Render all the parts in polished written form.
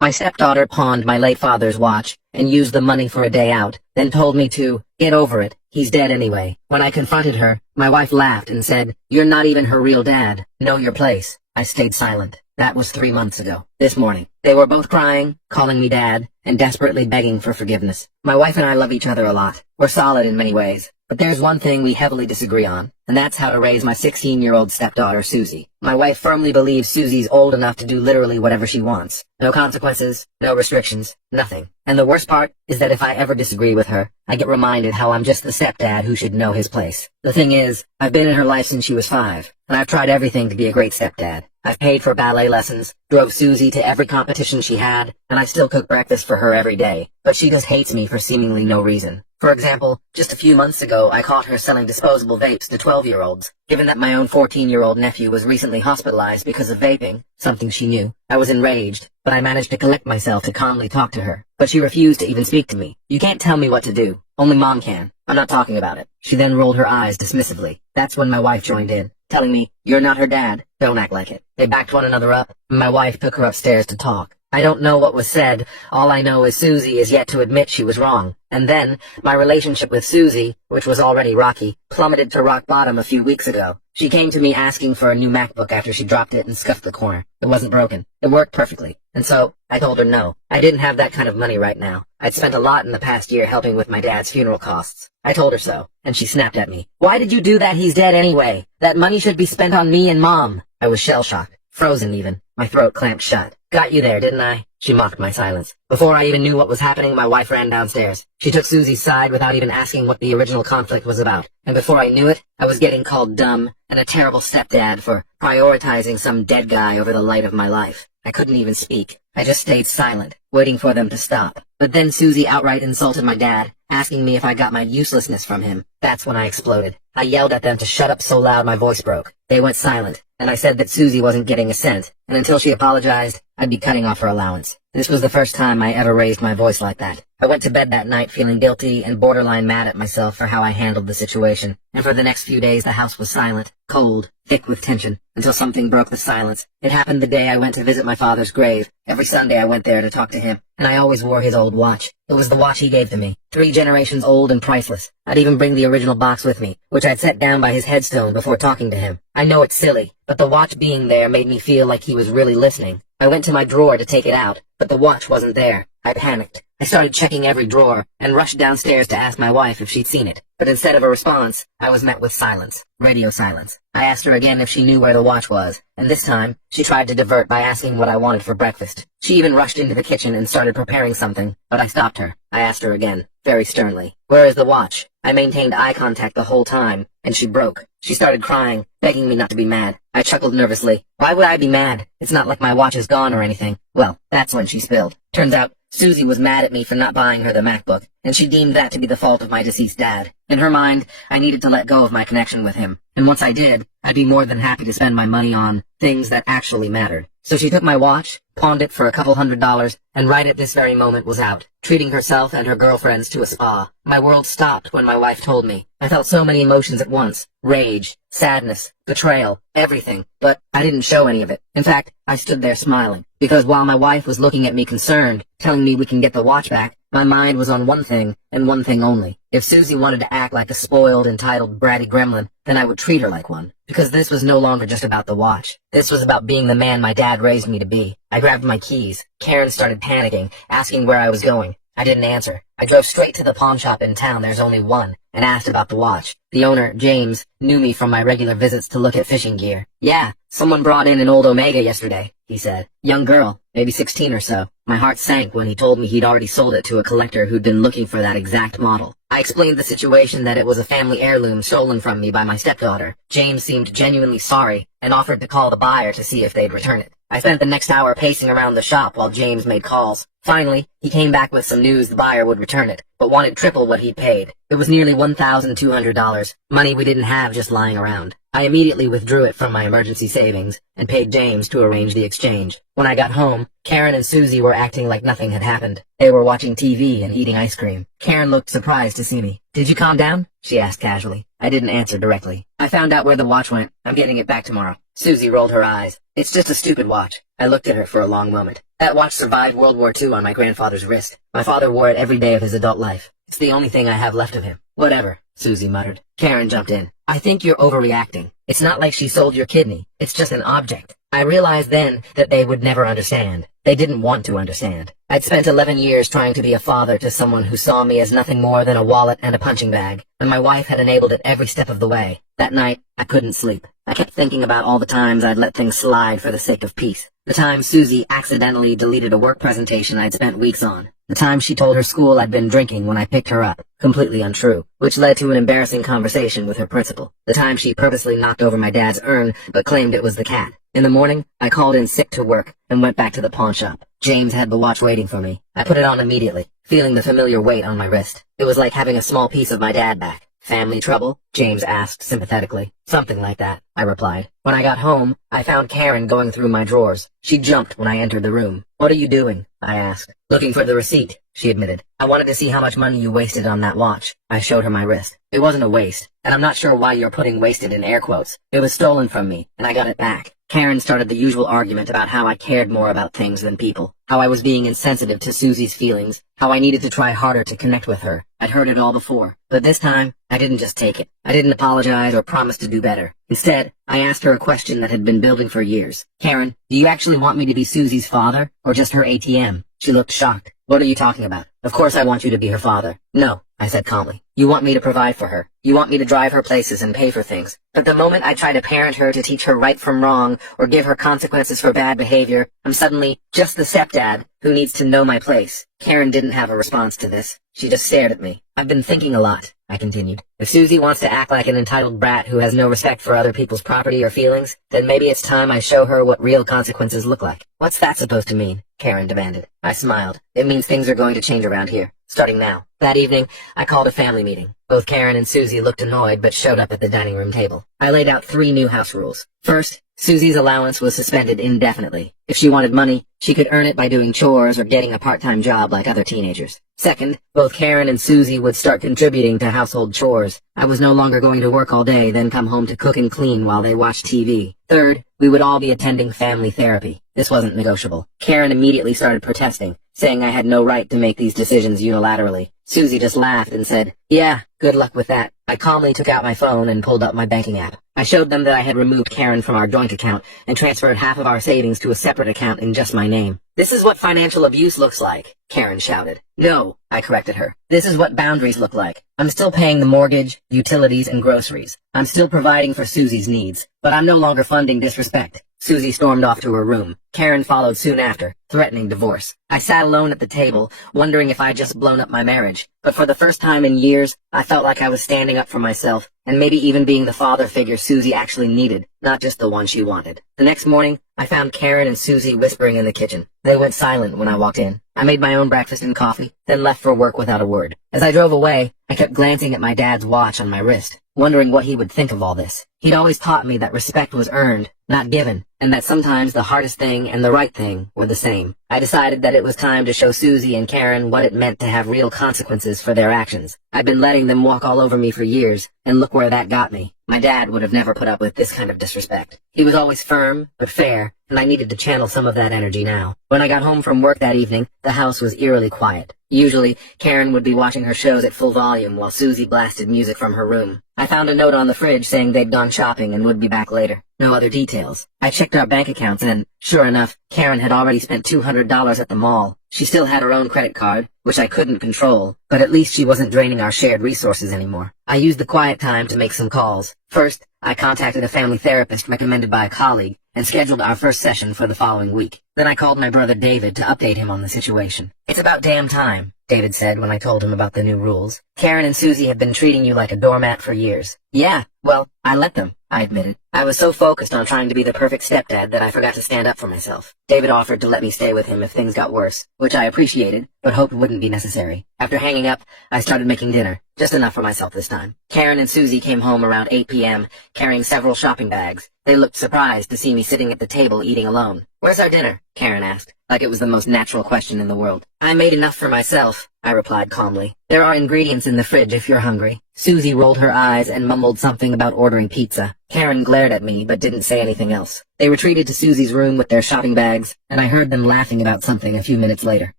My stepdaughter pawned my late father's watch and used the money for a day out, then told me to get over it. He's dead anyway. When I confronted her, my wife laughed and said, "You're not even her real dad. Know your place." I stayed silent. That was 3 months ago. This morning, they were both crying, calling me dad, and desperately begging for forgiveness. My wife and I love each other a lot. We're solid in many ways. But there's one thing we heavily disagree on, and that's how to raise my 16-year-old stepdaughter, Susie. My wife firmly believes Susie's old enough to do literally whatever she wants. No consequences, no restrictions, nothing. And the worst part is that if I ever disagree with her, I get reminded how I'm just the stepdad who should know his place. The thing is, I've been in her life since she was 5, and I've tried everything to be a great stepdad. I've paid for ballet lessons, drove Susie to every competition she had, and I still cook breakfast for her every day. But she just hates me for seemingly no reason. For example, just a few months ago I caught her selling disposable vapes to 12-year-olds. Given that my own 14-year-old nephew was recently hospitalized because of vaping, something she knew, I was enraged, but I managed to collect myself to calmly talk to her. But she refused to even speak to me. "You can't tell me what to do. Only Mom can. I'm not talking about it." She then rolled her eyes dismissively. That's when my wife joined in, telling me, "You're not her dad. Don't act like it." They backed one another up, and my wife took her upstairs to talk. I don't know what was said. All I know is Susie is yet to admit she was wrong. And then, my relationship with Susie, which was already rocky, plummeted to rock bottom a few weeks ago. She came to me asking for a new MacBook after she dropped it and scuffed the corner. It wasn't broken. It worked perfectly. And so, I told her no. I didn't have that kind of money right now. I'd spent a lot in the past year helping with my dad's funeral costs. I told her so, and she snapped at me. "Why did you do that? He's dead anyway. That money should be spent on me and Mom." I was shell-shocked. Frozen even. My throat clamped shut. "Got you there, didn't I?" She mocked my silence. Before I even knew what was happening, my wife ran downstairs. She took Susie's side without even asking what the original conflict was about. And before I knew it, I was getting called dumb and a terrible stepdad for prioritizing some dead guy over the light of my life. I couldn't even speak. I just stayed silent, waiting for them to stop. But then Susie outright insulted my dad, asking me if I got my uselessness from him. That's when I exploded. I yelled at them to shut up so loud my voice broke. They went silent, and I said that Susie wasn't getting a cent, and until she apologized, I'd be cutting off her allowance. This was the first time I ever raised my voice like that. I went to bed that night feeling guilty and borderline mad at myself for how I handled the situation, and for the next few days the house was silent, cold, thick with tension, until something broke the silence. It happened the day I went to visit my father's grave. Every Sunday I went there to talk to him, and I always wore his old watch. It was the watch he gave to me, 3 generations old and priceless. I'd even bring the original box with me, which I'd set down by his headstone before talking to him. I know it's silly, but the watch being there made me feel like he was really listening. I went to my drawer to take it out, but the watch wasn't there. I panicked. I started checking every drawer, and rushed downstairs to ask my wife if she'd seen it. But instead of a response, I was met with silence. Radio silence. I asked her again if she knew where the watch was, and this time, she tried to divert by asking what I wanted for breakfast. She even rushed into the kitchen and started preparing something, but I stopped her. I asked her again, very sternly, "Where is the watch?" I maintained eye contact the whole time, and she broke. She started crying, begging me not to be mad. I chuckled nervously. Why would I be mad? It's not like my watch is gone or anything. Well, that's when she spilled. Turns out, Susie was mad at me for not buying her the MacBook, and she deemed that to be the fault of my deceased dad. In her mind, I needed to let go of my connection with him, and once I did, I'd be more than happy to spend my money on things that actually mattered. So she took my watch, pawned it for a couple $100, and right at this very moment was out, treating herself and her girlfriends to a spa. My world stopped when my wife told me. I felt so many emotions at once. Rage, sadness, betrayal, everything. But I didn't show any of it. In fact, I stood there smiling. Because while my wife was looking at me concerned, telling me we can get the watch back, my mind was on one thing, and one thing only. If Susie wanted to act like a spoiled, entitled, bratty gremlin, then I would treat her like one. Because this was no longer just about the watch. This was about being the man my dad raised me to be. I grabbed my keys. Karen started panicking, asking where I was going. I didn't answer. I drove straight to the pawn shop in town, there's only one, and asked about the watch. The owner, James, knew me from my regular visits to look at fishing gear. "Yeah, someone brought in an old Omega yesterday," he said. "Young girl, maybe 16 or so." My heart sank when he told me he'd already sold it to a collector who'd been looking for that exact model. I explained the situation, that it was a family heirloom stolen from me by my stepdaughter. James seemed genuinely sorry and offered to call the buyer to see if they'd return it. I spent the next hour pacing around the shop while James made calls. Finally, he came back with some news the buyer would return it, but wanted triple what he'd paid. It was nearly $1,200, money we didn't have just lying around. I immediately withdrew it from my emergency savings and paid James to arrange the exchange. When I got home, Karen and Susie were acting like nothing had happened. They were watching TV and eating ice cream. Karen looked surprised to see me. "Did you calm down?" she asked casually. I didn't answer directly. "I found out where the watch went. I'm getting it back tomorrow." Susie rolled her eyes. "It's just a stupid watch." I looked at her for a long moment. "That watch survived World War II on my grandfather's wrist. My father wore it every day of his adult life. It's the only thing I have left of him." "Whatever," Susie muttered. Karen jumped in. "I think you're overreacting. It's not like she sold your kidney. It's just an object." I realized then that they would never understand. They didn't want to understand. I'd spent 11 years trying to be a father to someone who saw me as nothing more than a wallet and a punching bag, and my wife had enabled it every step of the way. That night, I couldn't sleep. I kept thinking about all the times I'd let things slide for the sake of peace. The time Susie accidentally deleted a work presentation I'd spent weeks on. The time she told her school I'd been drinking when I picked her up, completely untrue, which led to an embarrassing conversation with her principal. The time she purposely knocked over my dad's urn, but claimed it was the cat. In the morning, I called in sick to work and went back to the pawn shop. James had the watch waiting for me. I put it on immediately, feeling the familiar weight on my wrist. It was like having a small piece of my dad back. "Family trouble?" James asked sympathetically. "Something like that," I replied. When I got home, I found Karen going through my drawers. She jumped when I entered the room. "What are you doing?" I asked. "Looking for the receipt," she admitted. "I wanted to see how much money you wasted on that watch." I showed her my wrist. "It wasn't a waste, and I'm not sure why you're putting wasted in air quotes. It was stolen from me, and I got it back." Karen started the usual argument about how I cared more about things than people, how I was being insensitive to Susie's feelings, how I needed to try harder to connect with her. I'd heard it all before, but this time, I didn't just take it. I didn't apologize or promise to do better. Instead, I asked her a question that had been building for years. "Karen, do you actually want me to be Susie's father, or just her ATM?" She looked shocked. "What are you talking about? Of course I want you to be her father." "No," I said calmly. "You want me to provide for her. You want me to drive her places and pay for things. But the moment I try to parent her to teach her right from wrong or give her consequences for bad behavior, I'm suddenly just the stepdad who needs to know my place." Karen didn't have a response to this. She just stared at me. "I've been thinking a lot," I continued. "If Susie wants to act like an entitled brat who has no respect for other people's property or feelings, then maybe it's time I show her what real consequences look like." "What's that supposed to mean?" Karen demanded. I smiled. "It means things are going to change around here, starting now." That evening, I called a family meeting. Both Karen and Susie looked annoyed but showed up at the dining room table. I laid out 3 new house rules. First, Susie's allowance was suspended indefinitely. If she wanted money, she could earn it by doing chores or getting a part-time job like other teenagers. Second, both Karen and Susie would start contributing to household chores. I was no longer going to work all day, then come home to cook and clean while they watched TV. Third, we would all be attending family therapy. This wasn't negotiable. Karen immediately started protesting, saying I had no right to make these decisions unilaterally. Susie just laughed and said, "Yeah, good luck with that." I calmly took out my phone and pulled up my banking app. I showed them that I had removed Karen from our joint account and transferred half of our savings to a separate account in just my name. "This is what financial abuse looks like," Karen shouted. "No," I corrected her. "This is what boundaries look like. I'm still paying the mortgage, utilities, and groceries. I'm still providing for Susie's needs, but I'm no longer funding disrespect." Susie stormed off to her room. Karen followed soon after, threatening divorce. I sat alone at the table, wondering if I'd just blown up my marriage. But for the first time in years, I felt like I was standing up for myself, and maybe even being the father figure Susie actually needed, not just the one she wanted. The next morning, I found Karen and Susie whispering in the kitchen. They went silent when I walked in. I made my own breakfast and coffee, then left for work without a word. As I drove away, I kept glancing at my dad's watch on my wrist, wondering what he would think of all this. He'd always taught me that respect was earned, not given, and that sometimes the hardest thing and the right thing were the same. I decided that it was time to show Susie and Karen what it meant to have real consequences for their actions. I'd been letting them walk all over me for years, and look where that got me. My dad would have never put up with this kind of disrespect. He was always firm, but fair, and I needed to channel some of that energy now. When I got home from work that evening, the house was eerily quiet. Usually, Karen would be watching her shows at full volume while Susie blasted music from her room. I found a note on the fridge saying they'd gone shopping and would be back later. No other details. I checked our bank accounts and, sure enough, Karen had already spent $200 at the mall. She still had her own credit card, which I couldn't control, but at least she wasn't draining our shared resources anymore. I used the quiet time to make some calls. First, I contacted a family therapist recommended by a colleague and scheduled our first session for the following week. Then I called my brother David to update him on the situation. "It's about damn time," David said when I told him about the new rules. "Karen and Susie have been treating you like a doormat for years." "Yeah, well, I let them," I admitted. I was so focused on trying to be the perfect stepdad that I forgot to stand up for myself. David offered to let me stay with him if things got worse, which I appreciated, but hoped wouldn't be necessary. After hanging up, I started making dinner, just enough for myself this time. Karen and Susie came home around 8 p.m., carrying several shopping bags. They looked surprised to see me sitting at the table eating alone. "Where's our dinner?" Karen asked, like it was the most natural question in the world. "I made enough for myself," I replied calmly. "There are ingredients in the fridge if you're hungry." Susie rolled her eyes and mumbled something about ordering pizza. Karen glared at me but didn't say anything else. They retreated to Susie's room with their shopping bags, and I heard them laughing about something a few minutes later.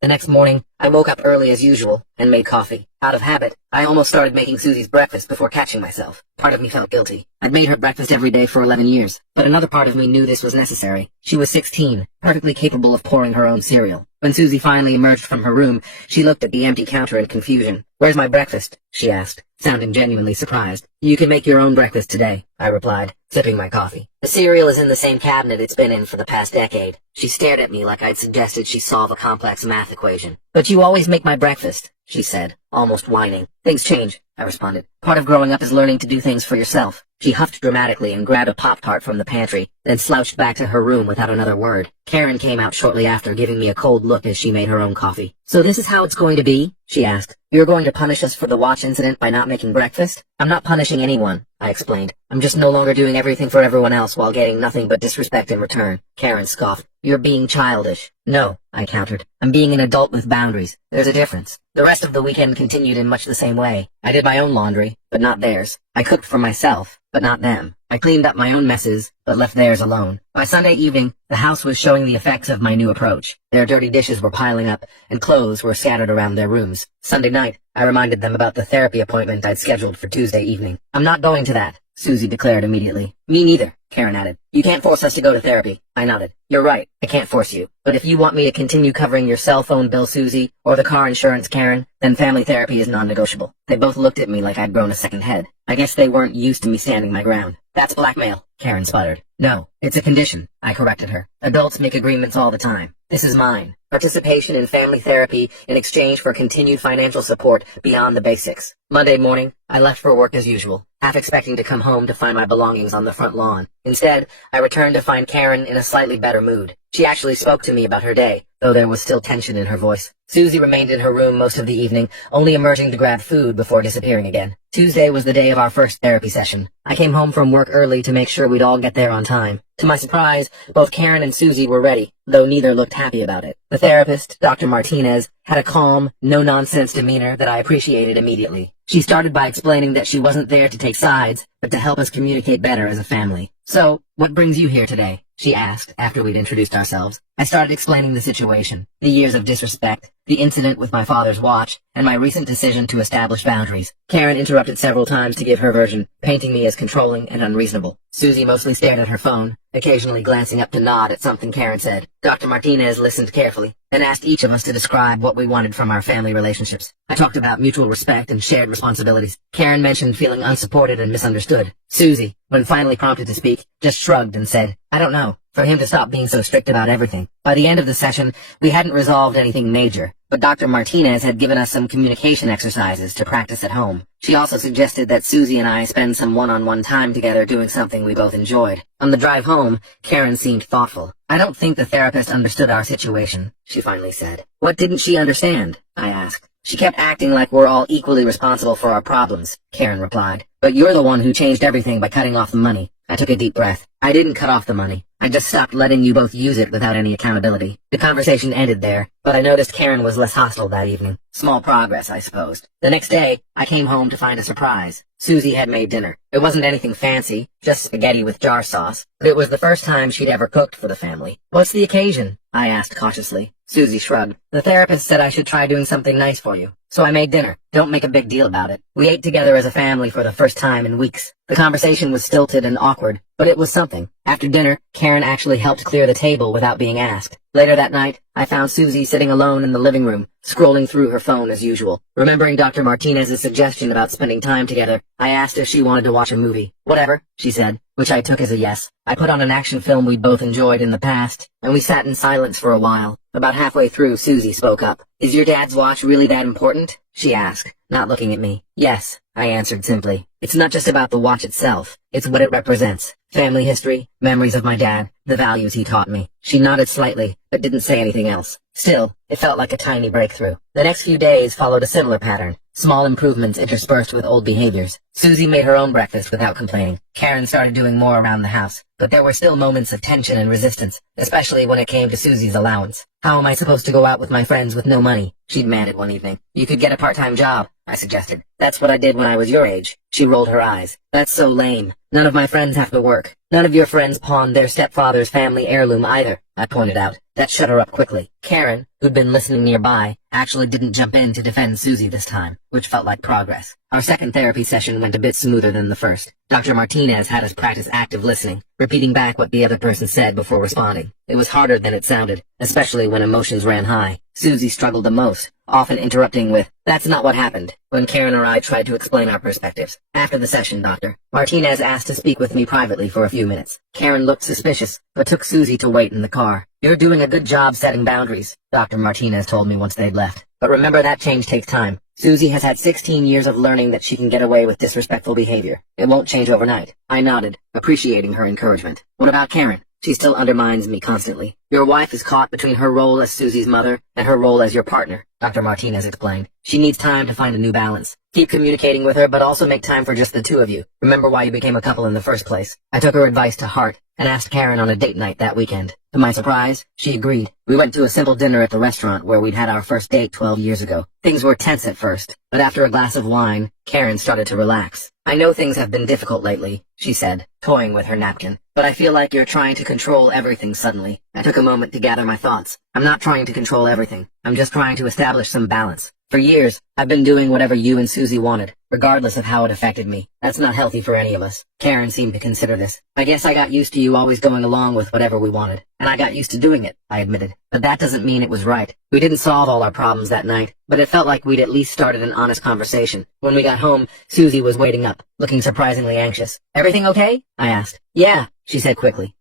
The next morning, I woke up early as usual and made coffee. Out of habit, I almost started making Susie's breakfast before catching myself. Part of me felt guilty. I'd made her breakfast every day for 11 years, but another part of me knew this was necessary. She was 16, perfectly capable of pouring her own cereal. When Susie finally emerged from her room, she looked at the empty counter in confusion. "Where's my breakfast?" she asked, sounding genuinely surprised. "You can make your own breakfast today," I replied, sipping my coffee. "The cereal is in the same cabinet it's been in for the past decade." She stared at me like I'd suggested she solve a complex math equation. "But you always make my breakfast," she said, almost whining. "Things change," I responded. "Part of growing up is learning to do things for yourself." She huffed dramatically and grabbed a Pop-Tart from the pantry, then slouched back to her room without another word. Karen came out shortly after, giving me a cold look as she made her own coffee. "So this is how it's going to be?" she asked. "You're going to punish us for the watch incident by not making breakfast?" "I'm not punishing anyone," I explained. "I'm just no longer doing everything for everyone else while getting nothing but disrespect in return." Karen scoffed. "You're being childish." "No," I countered. "I'm being an adult with boundaries. There's a difference." The rest of the weekend continued in much the same way. I did my own laundry, but not theirs. I cooked for myself, but not them. I cleaned up my own messes, but left theirs alone. By Sunday evening, the house was showing the effects of my new approach. Their dirty dishes were piling up, and clothes were scattered around their rooms. Sunday night, I reminded them about the therapy appointment I'd scheduled for Tuesday evening. "I'm not going to that," Susie declared immediately. "Me neither," Karen added. "You can't force us to go to therapy." I nodded. "You're right, I can't force you. But if you want me to continue covering your cell phone bill, Susie, or the car insurance, Karen, then family therapy is non-negotiable." They both looked at me like I'd grown a second head. I guess they weren't used to me standing my ground. "That's blackmail," Karen sputtered. "No, it's a condition," I corrected her. "Adults make agreements all the time. This is mine. Participation in family therapy in exchange for continued financial support beyond the basics." Monday morning, I left for work as usual, half expecting to come home to find my belongings on the front lawn. Instead, I returned to find Karen in a slightly better mood. She actually spoke to me about her day, though there was still tension in her voice. Susie remained in her room most of the evening, only emerging to grab food before disappearing again. Tuesday was the day of our first therapy session. I came home from work early to make sure we'd all get there on time. To my surprise, both Karen and Susie were ready, though neither looked happy about it. The therapist, Dr. Martinez, had a calm, no-nonsense demeanor that I appreciated immediately. She started by explaining that she wasn't there to take sides, but to help us communicate better as a family. "So, what brings you here today?" she asked after we'd introduced ourselves. I started explaining the situation, the years of disrespect, the incident with my father's watch, and my recent decision to establish boundaries. Karen interrupted several times to give her version, painting me as controlling and unreasonable. Susie mostly stared at her phone, occasionally glancing up to nod at something Karen said. Dr. Martinez listened carefully, and asked each of us to describe what we wanted from our family relationships. I talked about mutual respect and shared responsibilities. Karen mentioned feeling unsupported and misunderstood. Susie, when finally prompted to speak, just shrugged and said, "I don't know. For him to stop being so strict about everything." By the end of the session, we hadn't resolved anything major, but Dr. Martinez had given us some communication exercises to practice at home. She also suggested that Susie and I spend some one-on-one time together doing something we both enjoyed. On the drive home, Karen seemed thoughtful. "I don't think the therapist understood our situation," she finally said. "What didn't she understand?" I asked. "She kept acting like we're all equally responsible for our problems," Karen replied. "But you're the one who changed everything by cutting off the money." I took a deep breath. "I didn't cut off the money. I just stopped letting you both use it without any accountability." The conversation ended there, but I noticed Karen was less hostile that evening. Small progress, I supposed. The next day, I came home to find a surprise. Susie had made dinner. It wasn't anything fancy, just spaghetti with jar sauce, but it was the first time she'd ever cooked for the family. "What's the occasion?" I asked cautiously. Susie shrugged. "The therapist said I should try doing something nice for you, so I made dinner. Don't make a big deal about it." We ate together as a family for the first time in weeks. The conversation was stilted and awkward, but it was something. After dinner, Karen actually helped clear the table without being asked. Later that night, I found Susie sitting alone in the living room, scrolling through her phone as usual. Remembering Dr. Martinez's suggestion about spending time together, I asked if she wanted to watch a movie. "Whatever," she said, which I took as a yes. I put on an action film we'd both enjoyed in the past, and we sat in silence for a while. About halfway through, Susie spoke up. "Is your dad's watch really that important?" she asked, not looking at me. "Yes," I answered simply. "It's not just about the watch itself. It's what it represents. Family history, memories of my dad, the values he taught me. She nodded slightly, but didn't say anything else. Still, it felt like a tiny breakthrough. The next few days followed a similar pattern. Small improvements interspersed with old behaviors. Susie made her own breakfast without complaining. Karen started doing more around the house, but there were still moments of tension and resistance, especially when it came to Susie's allowance. How am I supposed to go out with my friends with no money? She demanded one evening. You could get a part-time job, I suggested. That's what I did when I was your age. She rolled her eyes. That's so lame. None of my friends have to work. None of your friends pawned their stepfather's family heirloom either, I pointed out. That shut her up quickly. Karen, who'd been listening nearby, actually didn't jump in to defend Susie this time, which felt like progress. Our second therapy session went a bit smoother than the first. Dr. Martinez had us practice active listening, repeating back what the other person said before responding. It was harder than it sounded, especially when emotions ran high. Susie struggled the most, often interrupting with, "That's not what happened," when Karen or I tried to explain our perspectives. After the session, Dr. Martinez asked to speak with me privately for a few minutes. Karen looked suspicious, but took Susie to wait in the car. "You're doing a good job setting boundaries," Dr. Martinez told me once they'd left. "But remember that change takes time. Susie has had 16 years of learning that she can get away with disrespectful behavior. It won't change overnight." I nodded, appreciating her encouragement. "What about Karen? She still undermines me constantly. Your wife is caught between her role as Susie's mother and her role as your partner," Dr. Martinez explained. "She needs time to find a new balance. Keep communicating with her, but also make time for just the two of you. Remember why you became a couple in the first place." I took her advice to heart and asked Karen on a date night that weekend. To my surprise, she agreed. We went to a simple dinner at the restaurant where we'd had our first date 12 years ago. Things were tense at first, but after a glass of wine, Karen started to relax. "I know things have been difficult lately," she said, toying with her napkin, "but I feel like you're trying to control everything suddenly." I took a moment to gather my thoughts. "I'm not trying to control everything. I'm just trying to establish some balance. For years, I've been doing whatever you and Susie wanted, regardless of how it affected me. That's not healthy for any of us." Karen seemed to consider this. "I guess I got used to you always going along with whatever we wanted, and I got used to doing it," I admitted. "But that doesn't mean it was right. We didn't solve all our problems that night, but it felt like we'd at least started an honest conversation." When we got home, Susie was waiting up, looking surprisingly anxious. "Everything okay?" I asked. "Yeah," she said quickly.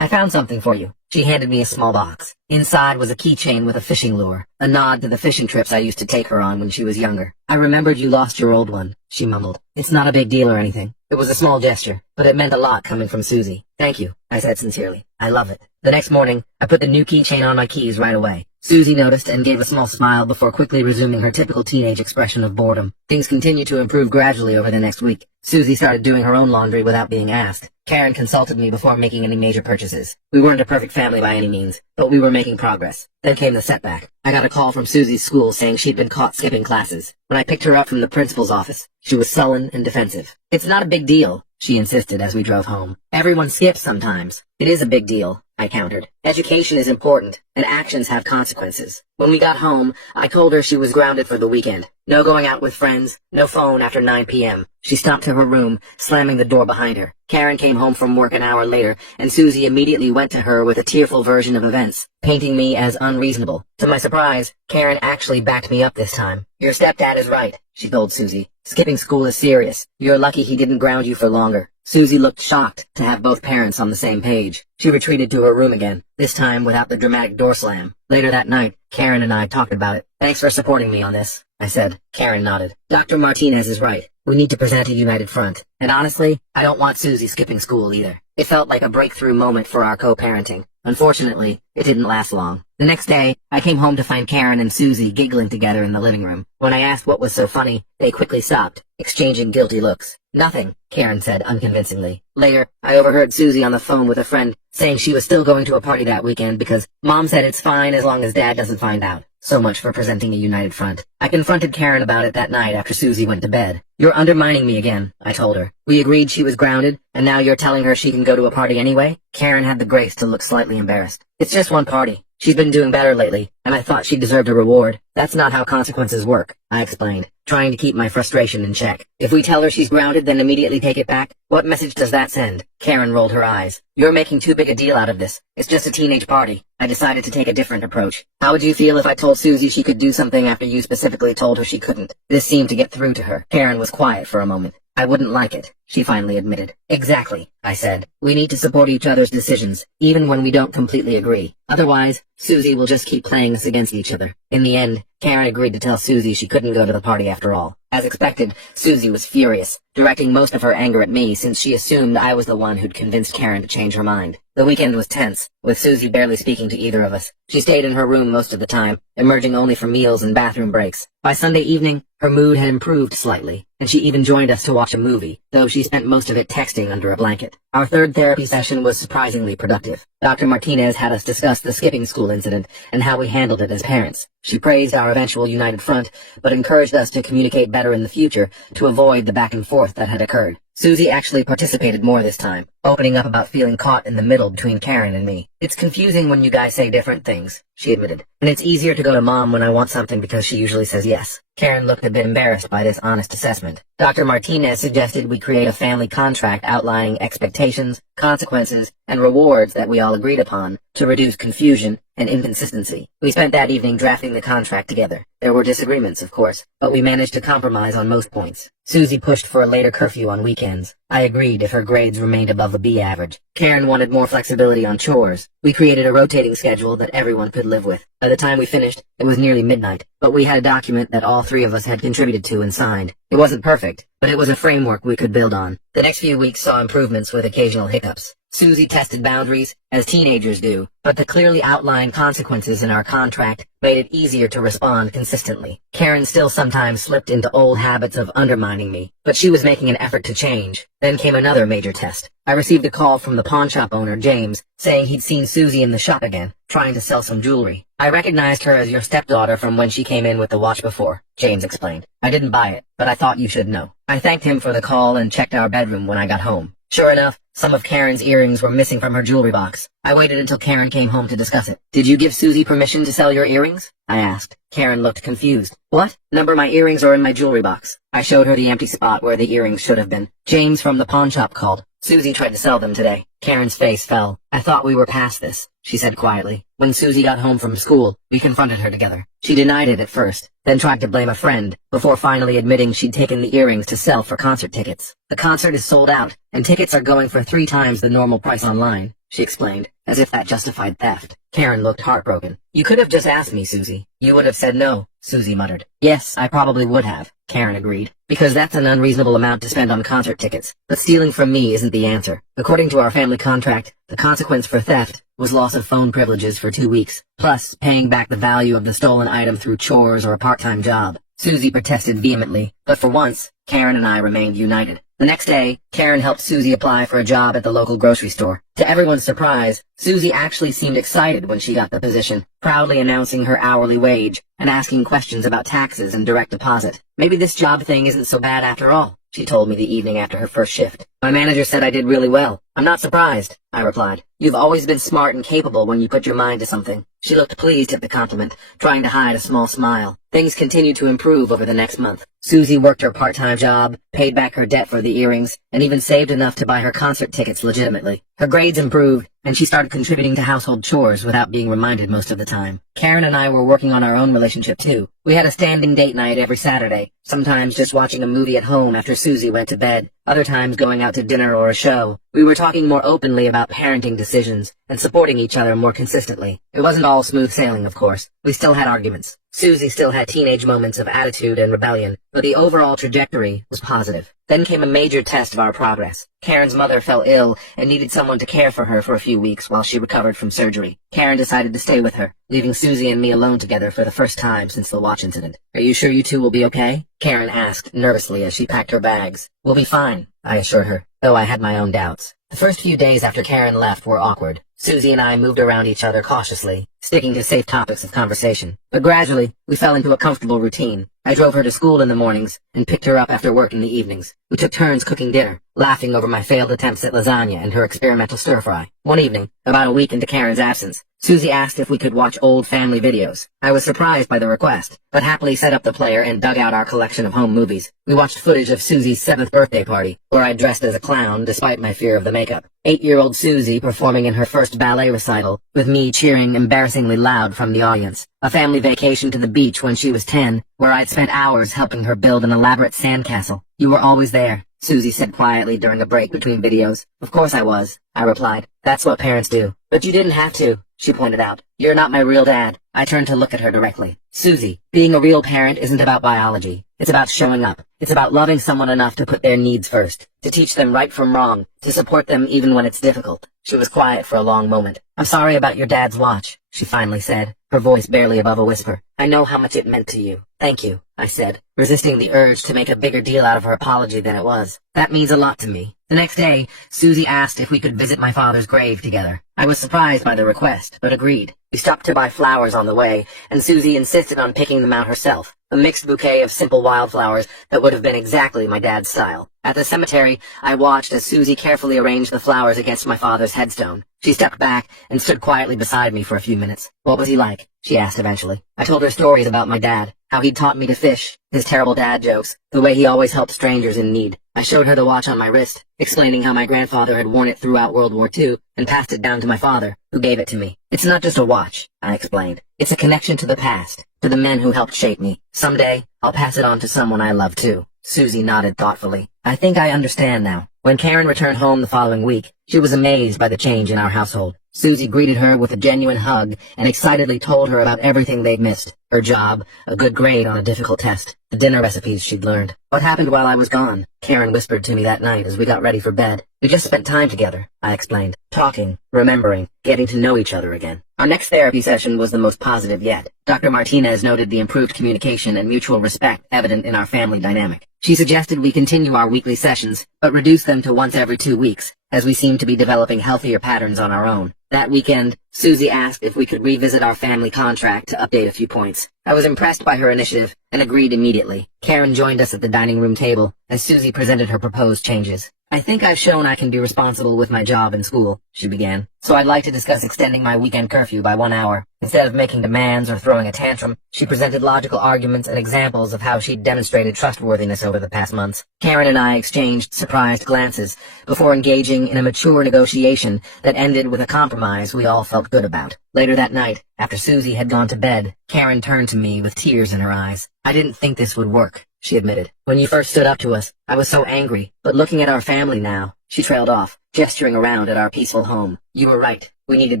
I found something for you." She handed me a small box. Inside was a keychain with a fishing lure, a nod to the fishing trips I used to take her on when she was younger. "I remembered you lost your old one," she mumbled. "It's not a big deal or anything." It was a small gesture, but it meant a lot coming from Susie. "Thank you," I said sincerely. "I love it." The next morning, I put the new keychain on my keys right away. Susie noticed and gave a small smile before quickly resuming her typical teenage expression of boredom. Things continued to improve gradually over the next week. Susie started doing her own laundry without being asked. Karen consulted me before making any major purchases. We weren't a perfect family by any means, but we were making progress. Then came the setback. I got a call from Susie's school saying she'd been caught skipping classes. When I picked her up from the principal's office, she was sullen and defensive. "It's not a big deal," she insisted as we drove home. "Everyone skips sometimes." "It is a big deal," I countered. "Education is important, and actions have consequences." When we got home, I told her she was grounded for the weekend. No going out with friends, no phone after 9 p.m. She stomped to her room, slamming the door behind her. Karen came home from work an hour later, and Susie immediately went to her with a tearful version of events, painting me as unreasonable. To my surprise, Karen actually backed me up this time. "Your stepdad is right," she told Susie. "Skipping school is serious. You're lucky he didn't ground you for longer." Susie looked shocked to have both parents on the same page. She retreated to her room again, this time without the dramatic door slam. Later that night, Karen and I talked about it. "Thanks for supporting me on this," I said. Karen nodded. "Dr. Martinez is right. We need to present a united front. And honestly, I don't want Susie skipping school either." It felt like a breakthrough moment for our co-parenting. Unfortunately, it didn't last long. The next day, I came home to find Karen and Susie giggling together in the living room. When I asked what was so funny, they quickly stopped, exchanging guilty looks. "Nothing," Karen said unconvincingly. Later, I overheard Susie on the phone with a friend saying she was still going to a party that weekend because Mom said it's fine as long as Dad doesn't find out. So much for presenting a united front. I confronted Karen about it that night after Susie went to bed. "You're undermining me again," I told her. "We agreed she was grounded, and now you're telling her she can go to a party anyway?" Karen had the grace to look slightly embarrassed. "It's just one party. She's been doing better lately, and I thought she deserved a reward." "That's not how consequences work," I explained, trying to keep my frustration in check. "If we tell her she's grounded, then immediately take it back, what message does that send?" Karen rolled her eyes. "You're making too big a deal out of this. It's just a teenage party." I decided to take a different approach. "How would you feel if I told Susie she could do something after you specifically told her she couldn't?" This seemed to get through to her. Karen was quiet for a moment. "I wouldn't like it," she finally admitted. "Exactly," I said. "We need to support each other's decisions, even when we don't completely agree. Otherwise, Susie will just keep playing us against each other." In the end, Karen agreed to tell Susie she couldn't go to the party after all. As expected, Susie was furious, directing most of her anger at me since she assumed I was the one who'd convinced Karen to change her mind. The weekend was tense, with Susie barely speaking to either of us. She stayed in her room most of the time, emerging only for meals and bathroom breaks. By Sunday evening, her mood had improved slightly, and she even joined us to watch a movie, though she spent most of it texting under a blanket. Our third therapy session was surprisingly productive. Dr. Martinez had us discuss the skipping school incident and how we handled it as parents. She praised our eventual united front, but encouraged us to communicate better in the future to avoid the back and forth that had occurred. Susie actually participated more this time, opening up about feeling caught in the middle between Karen and me. "It's confusing when you guys say different things," she admitted, "and it's easier to go to Mom when I want something because she usually says yes." Karen looked a bit embarrassed by this honest assessment. Dr. Martinez suggested we create a family contract outlining expectations, consequences, and rewards that we all agreed upon to reduce confusion and inconsistency. We spent that evening drafting the contract together. There were disagreements, of course, but we managed to compromise on most points. Susie pushed for a later curfew on weekends. I agreed if her grades remained above a B average. Karen wanted more flexibility on chores. We created a rotating schedule that everyone could live with. By the time we finished, it was nearly midnight, but we had a document that all three of us had contributed to and signed. It wasn't perfect, but it was a framework we could build on. The next few weeks saw improvements with occasional hiccups. Susie tested boundaries, as teenagers do, but the clearly outlined consequences in our contract made it easier to respond consistently. Karen still sometimes slipped into old habits of undermining me, but she was making an effort to change. Then came another major test. I received a call from the pawn shop owner, James, saying he'd seen Susie in the shop again, trying to sell some jewelry. "I recognized her as your stepdaughter from when she came in with the watch before," James explained. "I didn't buy it, but I thought you should know." I thanked him for the call and checked our bedroom when I got home. Sure enough, some of Karen's earrings were missing from her jewelry box. I waited until Karen came home to discuss it. "Did you give Susie permission to sell your earrings?" I asked. Karen looked confused. "What? Number my earrings are in my jewelry box." I showed her the empty spot where the earrings should have been. James from the pawn shop called. "Susie tried to sell them today." Karen's face fell. "I thought we were past this," she said quietly. "When Susie got home from school, we confronted her together. She denied it at first, then tried to blame a friend, before finally admitting she'd taken the earrings to sell for concert tickets. The concert is sold out, and tickets are going for 3 times the normal price online," she explained, as if that justified theft. Karen looked heartbroken. "You could have just asked me, Susie. You would have said no," Susie muttered. "Yes, I probably would have," Karen agreed, "because that's an unreasonable amount to spend on concert tickets. But stealing from me isn't the answer. According to our family contract, the consequence for theft was loss of phone privileges for 2 weeks, plus paying back the value of the stolen item through chores or a part-time job." Susie protested vehemently, but for once, Karen and I remained united. The next day, Karen helped Susie apply for a job at the local grocery store. To everyone's surprise, Susie actually seemed excited when she got the position, proudly announcing her hourly wage and asking questions about taxes and direct deposit. "Maybe this job thing isn't so bad after all," she told me the evening after her first shift. "My manager said I did really well." "I'm not surprised," I replied. "You've always been smart and capable when you put your mind to something." She looked pleased at the compliment, trying to hide a small smile. Things continued to improve over the next month. Susie worked her part-time job, paid back her debt for the earrings, and even saved enough to buy her concert tickets legitimately. Her grades improved, and she started contributing to household chores without being reminded most of the time. Karen and I were working on our own relationship too. We had a standing date night every Saturday, sometimes just watching a movie at home after Susie went to bed, other times going out to dinner or a show. We were talking more openly about parenting decisions and supporting each other more consistently. It wasn't all smooth sailing, of course. We still had arguments. Susie still had teenage moments of attitude and rebellion, but the overall trajectory was positive. Then came a major test of our progress. Karen's mother fell ill and needed someone to care for her for a few weeks while she recovered from surgery. Karen decided to stay with her, leaving Susie and me alone together for the first time since the watch incident. "Are you sure you two will be okay?" Karen asked nervously as she packed her bags. "We'll be fine," I assured her, though I had my own doubts. The first few days after Karen left were awkward. Susie and I moved around each other cautiously, sticking to safe topics of conversation. But gradually, we fell into a comfortable routine. I drove her to school in the mornings and picked her up after work in the evenings. We took turns cooking dinner, laughing over my failed attempts at lasagna and her experimental stir-fry. One evening, about a week into Karen's absence, Susie asked if we could watch old family videos. I was surprised by the request, but happily set up the player and dug out our collection of home movies. We watched footage of Susie's 7th birthday party, where I dressed as a clown despite my fear of the makeup. 8-year-old Susie performing in her first ballet recital, with me cheering embarrassingly loud from the audience. A family vacation to the beach when she was 10, where I'd spent hours helping her build an elaborate sandcastle. "You were always there," Susie said quietly during a break between videos. "Of course I was," I replied. "That's what parents do." "But you didn't have to," she pointed out. "You're not my real dad." I turned to look at her directly. "Susie, being a real parent isn't about biology. It's about showing up. It's about loving someone enough to put their needs first, to teach them right from wrong, to support them even when it's difficult. She was quiet for a long moment. I'm sorry about your dad's watch, she finally said, her voice barely above a whisper. I know how much it meant to you. Thank you, I said, resisting the urge to make a bigger deal out of her apology than it was. That means a lot to me. The next day, Susie asked if we could visit my father's grave together. I was surprised by the request, but agreed. We stopped to buy flowers on the way, and Susie insisted on picking them out herself, a mixed bouquet of simple wildflowers that would have been exactly my dad's style. At the cemetery, I watched as Susie carefully arranged the flowers against my father's headstone. She stepped back and stood quietly beside me for a few minutes. What was he like? She asked eventually. I told her stories about my dad, how he'd taught me to fish, his terrible dad jokes, the way he always helped strangers in need. I showed her the watch on my wrist, explaining how my grandfather had worn it throughout World War II and passed it down to my father, who gave it to me. It's not just a watch, I explained. It's a connection to the past, to the men who helped shape me. Someday, I'll pass it on to someone I love too. Susie nodded thoughtfully. I think I understand now. When Karen returned home the following week, she was amazed by the change in our household. Susie greeted her with a genuine hug and excitedly told her about everything they'd missed. Her job, a good grade on a difficult test, the dinner recipes she'd learned. What happened while I was gone? Karen whispered to me that night as we got ready for bed. We just spent time together, I explained. Talking, remembering, getting to know each other again. Our next therapy session was the most positive yet. Dr. Martinez noted the improved communication and mutual respect evident in our family dynamic. She suggested we continue our weekly sessions, but reduce them to once every 2 weeks, as we seemed to be developing healthier patterns on our own. That weekend, Susie asked if we could revisit our family contract to update a few points. I was impressed by her initiative and agreed immediately. Karen joined us at the dining room table as Susie presented her proposed changes. I think I've shown I can be responsible with my job and school, she began. So I'd like to discuss extending my weekend curfew by 1 hour. Instead of making demands or throwing a tantrum, she presented logical arguments and examples of how she'd demonstrated trustworthiness over the past months. Karen and I exchanged surprised glances before engaging in a mature negotiation that ended with a compromise we all felt good about. Later that night, after Susie had gone to bed, Karen turned to me with tears in her eyes. I didn't think this would work, she admitted. When you first stood up to us, I was so angry, but looking at our family now, she trailed off, gesturing around at our peaceful home. You were right. We needed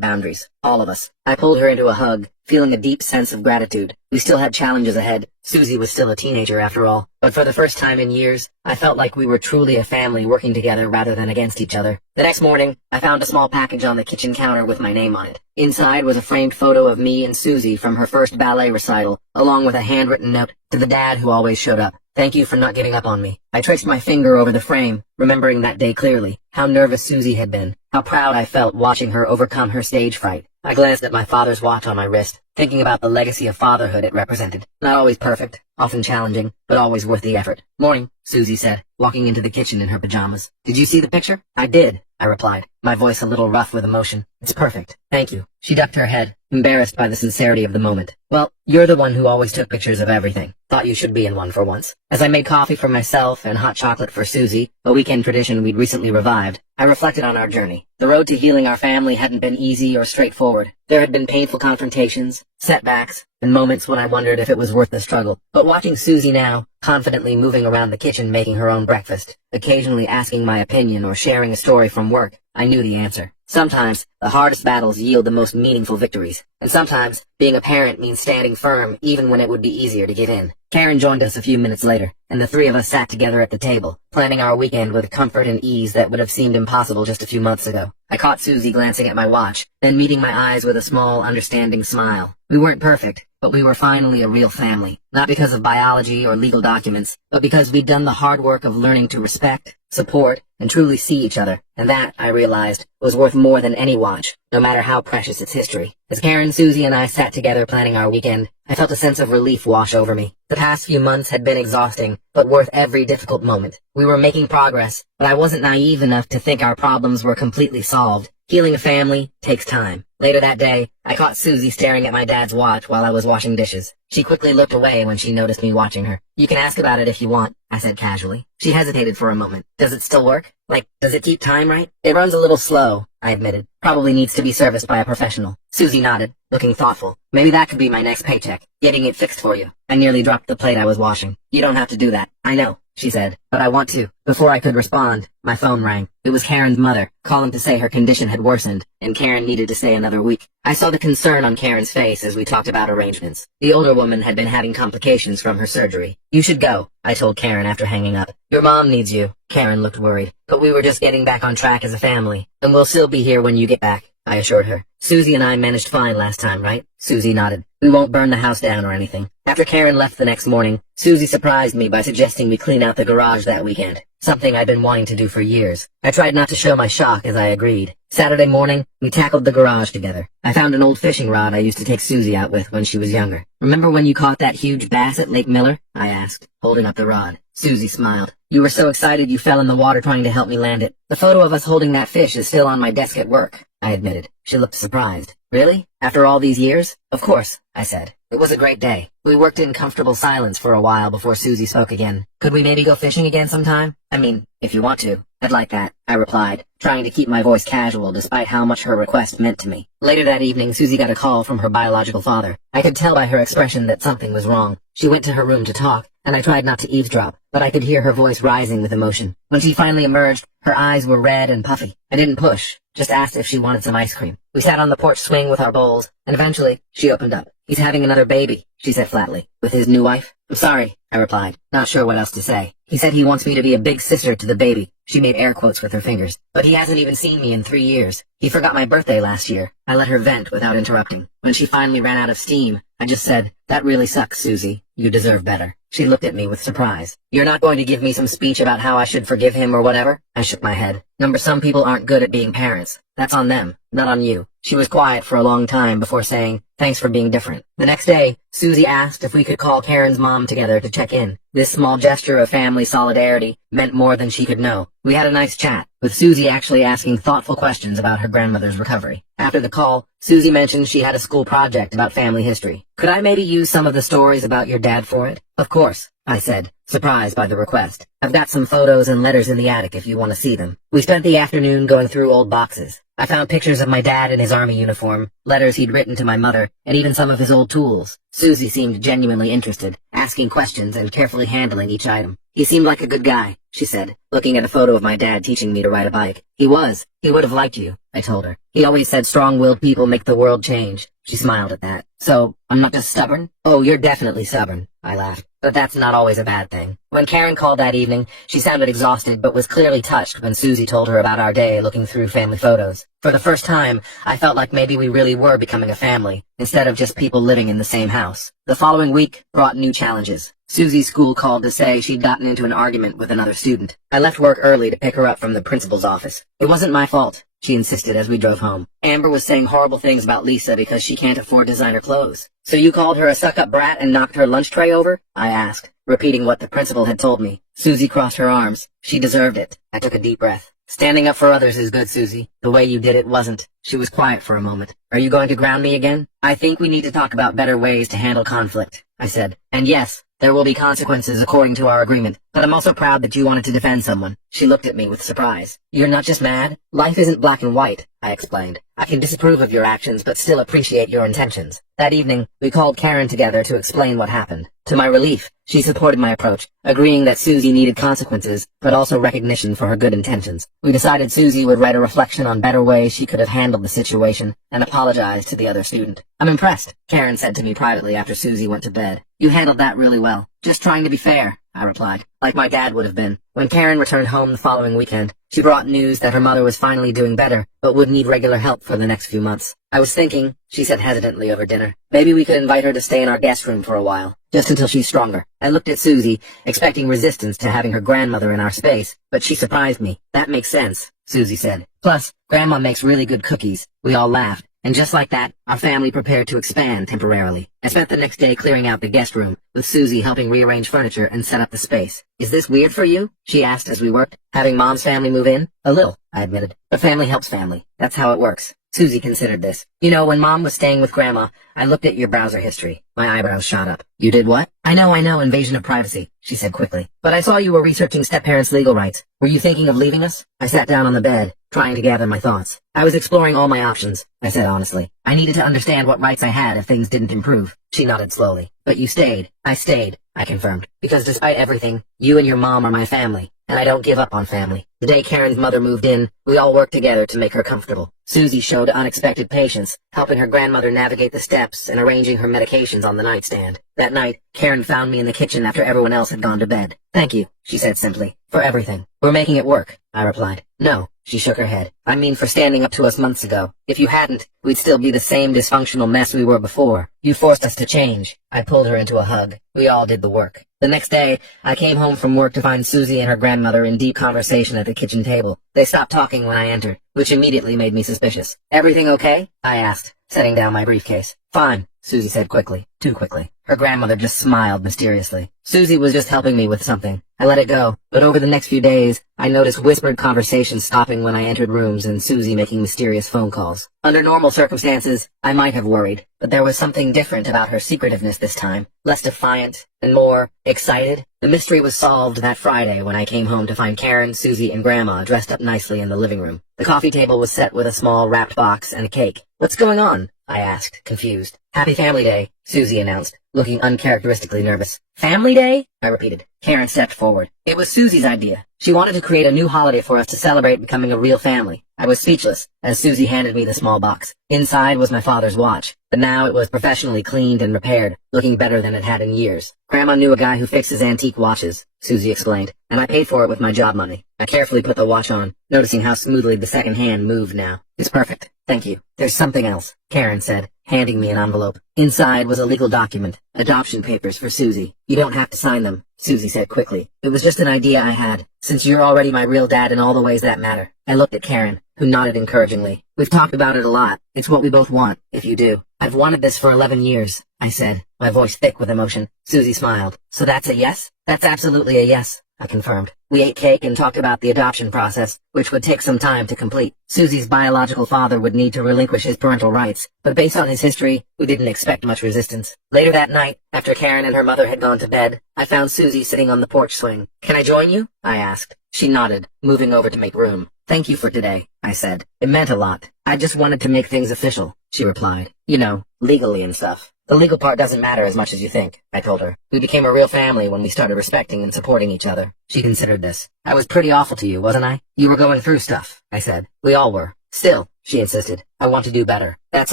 boundaries. All of us. I pulled her into a hug, feeling a deep sense of gratitude. We still had challenges ahead. Susie was still a teenager after all. But for the first time in years, I felt like we were truly a family working together rather than against each other. The next morning, I found a small package on the kitchen counter with my name on it. Inside was a framed photo of me and Susie from her first ballet recital, along with a handwritten note to the dad who always showed up. Thank you for not giving up on me. I traced my finger over the frame, remembering that day clearly, how nervous Susie had been, how proud I felt watching her overcome her stage fright. I glanced at my father's watch on my wrist, thinking about the legacy of fatherhood it represented. Not always perfect, often challenging, but always worth the effort. Morning, Susie said, walking into the kitchen in her pajamas. Did you see the picture? I did, I replied, my voice a little rough with emotion. It's perfect. Thank you. She ducked her head, embarrassed by the sincerity of the moment. Well, you're the one who always took pictures of everything. Thought you should be in one for once. As I made coffee for myself and hot chocolate for Susie, a weekend tradition we'd recently revived, I reflected on our journey. The road to healing our family hadn't been easy or straightforward. There had been painful confrontations, setbacks, and moments when I wondered if it was worth the struggle. But watching Susie now, confidently moving around the kitchen making her own breakfast, occasionally asking my opinion or sharing a story from work, I knew the answer. Sometimes, the hardest battles yield the most meaningful victories. And sometimes, being a parent means standing firm even when it would be easier to give in. Karen joined us a few minutes later, and the three of us sat together at the table, planning our weekend with a comfort and ease that would have seemed impossible just a few months ago. I caught Susie glancing at my watch, then meeting my eyes with a small, understanding smile. We weren't perfect, but we were finally a real family. Not because of biology or legal documents, but because we'd done the hard work of learning to respect, support, and truly see each other. And that, I realized, was worth more than any watch, no matter how precious its history. As Karen, Susie, and I sat together planning our weekend, I felt a sense of relief wash over me. The past few months had been exhausting, but worth every difficult moment. We were making progress, but I wasn't naive enough to think our problems were completely solved. Healing a family takes time. Later that day, I caught Susie staring at my dad's watch while I was washing dishes. She quickly looked away when she noticed me watching her. You can ask about it if you want, I said casually. She hesitated for a moment. Does it still work? Like, does it keep time right? It runs a little slow, I admitted. Probably needs to be serviced by a professional. Susie nodded, looking thoughtful. Maybe that could be my next paycheck, getting it fixed for you. I nearly dropped the plate I was washing. You don't have to do that. I know, she said, but I want to. Before I could respond, my phone rang. It was Karen's mother, calling to say her condition had worsened, and Karen needed to stay another week. I saw the concern on Karen's face as we talked about arrangements. The older woman had been having complications from her surgery. You should go, I told Karen after hanging up. Your mom needs you. Karen looked worried, but we were just getting back on track as a family, and we'll still be here when you get back, I assured her. Susie and I managed fine last time, right? Susie nodded. We won't burn the house down or anything. After Karen left the next morning, Susie surprised me by suggesting we clean out the garage that weekend, something I'd been wanting to do for years. I tried not to show my shock as I agreed. Saturday morning, we tackled the garage together. I found an old fishing rod I used to take Susie out with when she was younger. Remember when you caught that huge bass at Lake Miller? I asked, holding up the rod. Susie smiled. You were so excited you fell in the water trying to help me land it. The photo of us holding that fish is still on my desk at work, I admitted. She looked surprised. Really? After all these years? Of course, I said. It was a great day. We worked in comfortable silence for a while before Susie spoke again. Could we maybe go fishing again sometime? I mean, if you want to. I'd like that, I replied, trying to keep my voice casual despite how much her request meant to me. Later that evening, Susie got a call from her biological father. I could tell by her expression that something was wrong. She went to her room to talk, and I tried not to eavesdrop, but I could hear her voice rising with emotion. When she finally emerged, her eyes were red and puffy. I didn't push, just asked if she wanted some ice cream. We sat on the porch swing with our bowls, and eventually, she opened up. He's having another baby, she said flatly. With his new wife? I'm sorry, I replied, not sure what else to say. He said he wants me to be a big sister to the baby. She made air quotes with her fingers. But he hasn't even seen me in 3 years. He forgot my birthday last year. I let her vent without interrupting. When she finally ran out of steam, I just said, that really sucks, Susie. You deserve better. She looked at me with surprise. You're not going to give me some speech about how I should forgive him or whatever? I shook my head. Some people aren't good at being parents. That's on them, not on you. She was quiet for a long time before saying, thanks for being different. The next day, Susie asked if we could call Karen's mom together to check in. This small gesture of family solidarity meant more than she could know. We had a nice chat, with Susie actually asking thoughtful questions about her grandmother's recovery. After the call, Susie mentioned she had a school project about family history. Could I maybe use some of the stories about your dad for it? Of course, I said, surprised by the request. I've got some photos and letters in the attic if you want to see them. We spent the afternoon going through old boxes. I found pictures of my dad in his army uniform, letters he'd written to my mother, and even some of his old tools. Susie seemed genuinely interested, asking questions and carefully handling each item. He seemed like a good guy, she said, looking at a photo of my dad teaching me to ride a bike. He was. He would have liked you, I told her. He always said strong-willed people make the world change. She smiled at that. So, I'm not just stubborn? Oh, you're definitely stubborn, I laughed. But that's not always a bad thing. When Karen called that evening, she sounded exhausted but was clearly touched when Susie told her about our day looking through family photos. For the first time, I felt like maybe we really were becoming a family, instead of just people living in the same house. The following week brought new challenges. Susie's school called to say she'd gotten into an argument with another student. I left work early to pick her up from the principal's office. It wasn't my fault, she insisted as we drove home. Amber was saying horrible things about Lisa because she can't afford designer clothes. So you called her a suck-up brat and knocked her lunch tray over? I asked, repeating what the principal had told me. Susie crossed her arms. She deserved it. I took a deep breath. Standing up for others is good, Susie. The way you did it wasn't. She was quiet for a moment. Are you going to ground me again? I think we need to talk about better ways to handle conflict, I said. And yes, there will be consequences according to our agreement, but I'm also proud that you wanted to defend someone. She looked at me with surprise. You're not just mad? Life isn't black and white, I explained. I can disapprove of your actions, but still appreciate your intentions. That evening, we called Karen together to explain what happened. To my relief, she supported my approach, agreeing that Susie needed consequences, but also recognition for her good intentions. We decided Susie would write a reflection on better ways she could have handled the situation, and apologize to the other student. I'm impressed, Karen said to me privately after Susie went to bed. You handled that really well. Just trying to be fair, I replied, like my dad would have been. When Karen returned home the following weekend, she brought news that her mother was finally doing better, but would need regular help for the next few months. I was thinking, she said hesitantly over dinner, maybe we could invite her to stay in our guest room for a while, just until she's stronger. I looked at Susie, expecting resistance to having her grandmother in our space, but she surprised me. That makes sense, Susie said. Plus, Grandma makes really good cookies. We all laughed. And just like that, our family prepared to expand temporarily. I spent the next day clearing out the guest room, with Susie helping rearrange furniture and set up the space. Is this weird for you? She asked as we worked. Having Mom's family move in? A little, I admitted. But family helps family. That's how it works. Susie considered this. You know, when Mom was staying with Grandma, I looked at your browser history. My eyebrows shot up. You did what? I know, invasion of privacy, she said quickly. But I saw you were researching step-parents' legal rights. Were you thinking of leaving us? I sat down on the bed, trying to gather my thoughts. I was exploring all my options, I said honestly. I needed to understand what rights I had if things didn't improve. She nodded slowly. But you stayed. I stayed. I confirmed. Because despite everything, you and your mom are my family, and I don't give up on family. The day Karen's mother moved in, we all worked together to make her comfortable. Susie showed unexpected patience, helping her grandmother navigate the steps and arranging her medications on the nightstand. That night, Karen found me in the kitchen after everyone else had gone to bed. "Thank you," she said simply, "for everything." "We're making it work," I replied. "No," she shook her head. "I mean for standing up to us months ago. If you hadn't, we'd still be the same dysfunctional mess we were before. You forced us to change." I pulled her into a hug. We all did the work. The next day, I came home from work to find Susie and her grandmother in deep conversation at the kitchen table. They stopped talking when I entered, which immediately made me suspicious. "Everything okay?" I asked, setting down my briefcase. "Fine," Susie said quickly. Too quickly. Her grandmother just smiled mysteriously. Susie was just helping me with something. I let it go, but over the next few days, I noticed whispered conversations stopping when I entered rooms and Susie making mysterious phone calls. Under normal circumstances, I might have worried, but there was something different about her secretiveness this time, less defiant and more excited. The mystery was solved that Friday when I came home to find Karen, Susie, and Grandma dressed up nicely in the living room. The coffee table was set with a small wrapped box and a cake. "What's going on?" I asked, confused. "Happy Family Day," Susie announced, looking uncharacteristically nervous. "Family Day?" I repeated. Karen stepped forward. "It was Susie's idea. She wanted to create a new holiday for us to celebrate becoming a real family." I was speechless as Susie handed me the small box. Inside was my father's watch, but now it was professionally cleaned and repaired, looking better than it had in years. "Grandma knew a guy who fixes antique watches," Susie explained, "and I paid for it with my job money." I carefully put the watch on, noticing how smoothly the second hand moved now. "It's perfect. Thank you." "There's something else," Karen said, handing me an envelope. Inside was a legal document, adoption papers for Susie. "You don't have to sign them," Susie said quickly. "It was just an idea I had, since you're already my real dad in all the ways that matter." I looked at Karen, who nodded encouragingly. "We've talked about it a lot. It's what we both want, if you do." "I've wanted this for 11 years, I said, my voice thick with emotion. Susie smiled. "So that's a yes?" "That's absolutely a yes," I confirmed. We ate cake and talked about the adoption process, which would take some time to complete. Susie's biological father would need to relinquish his parental rights, but based on his history, we didn't expect much resistance. Later that night, after Karen and her mother had gone to bed, I found Susie sitting on the porch swing. "Can I join you?" I asked. She nodded, moving over to make room. "Thank you for today," I said. "It meant a lot. I just wanted to make things official," she replied. "You know, legally and stuff." "The legal part doesn't matter as much as you think," I told her. "We became a real family when we started respecting and supporting each other." She considered this. "I was pretty awful to you, wasn't I?" "You were going through stuff," I said. "We all were." "Still," she insisted, "I want to do better." "That's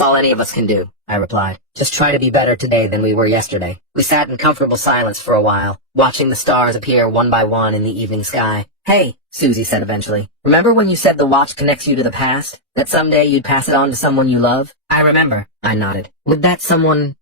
all any of us can do," I replied. "Just try to be better today than we were yesterday." We sat in comfortable silence for a while, watching the stars appear one by one in the evening sky. "Hey," Susie said eventually, "remember when you said the watch connects you to the past? That someday you'd pass it on to someone you love?" "I remember," I nodded.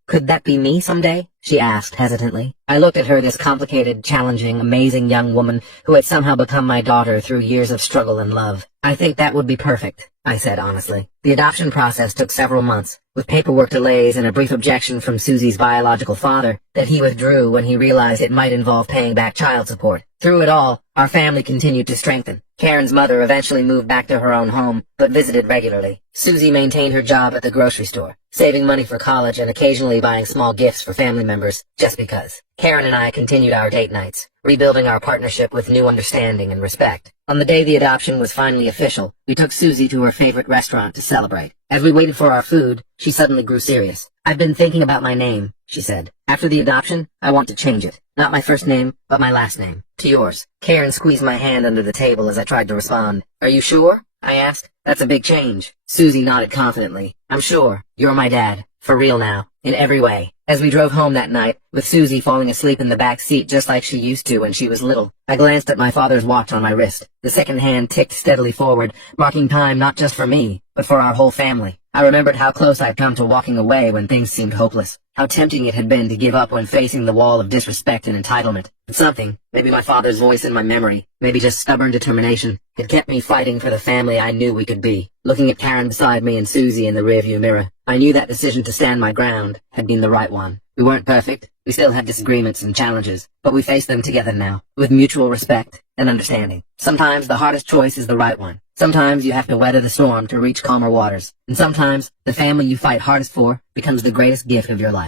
Could that be me someday?" she asked hesitantly. I looked at her, this complicated, challenging, amazing young woman who had somehow become my daughter through years of struggle and love. "I think that would be perfect," I said honestly. The adoption process took several months, with paperwork delays and a brief objection from Susie's biological father that he withdrew when he realized it might involve paying back child support. Through it all, our family continued to strengthen. Karen's mother eventually moved back to her own home, but visited regularly. Susie maintained her job at the grocery store, saving money for college and occasionally buying small gifts for family members, just because. Karen and I continued our date nights, rebuilding our partnership with new understanding and respect. On the day the adoption was finally official, we took Susie to her favorite restaurant to celebrate. As we waited for our food, she suddenly grew serious. "I've been thinking about my name," she said. "After the adoption, I want to change it. Not my first name, but my last name. To yours." Karen squeezed my hand under the table as I tried to respond. "Are you sure?" I asked. "That's a big change." Susie nodded confidently. "I'm sure. You're my dad. For real now. In every way." As we drove home that night, with Susie falling asleep in the back seat just like she used to when she was little, I glanced at my father's watch on my wrist. The second hand ticked steadily forward, marking time not just for me, but for our whole family. I remembered how close I'd come to walking away when things seemed hopeless, how tempting it had been to give up when facing the wall of disrespect and entitlement. But something, maybe my father's voice in my memory, maybe just stubborn determination, had kept me fighting for the family I knew we could be. Looking at Karen beside me and Susie in the rearview mirror, I knew that decision to stand my ground had been the right one. We weren't perfect, we still had disagreements and challenges, but we faced them together now, with mutual respect and understanding. Sometimes the hardest choice is the right one. Sometimes you have to weather the storm to reach calmer waters. And sometimes the family you fight hardest for becomes the greatest gift of your life.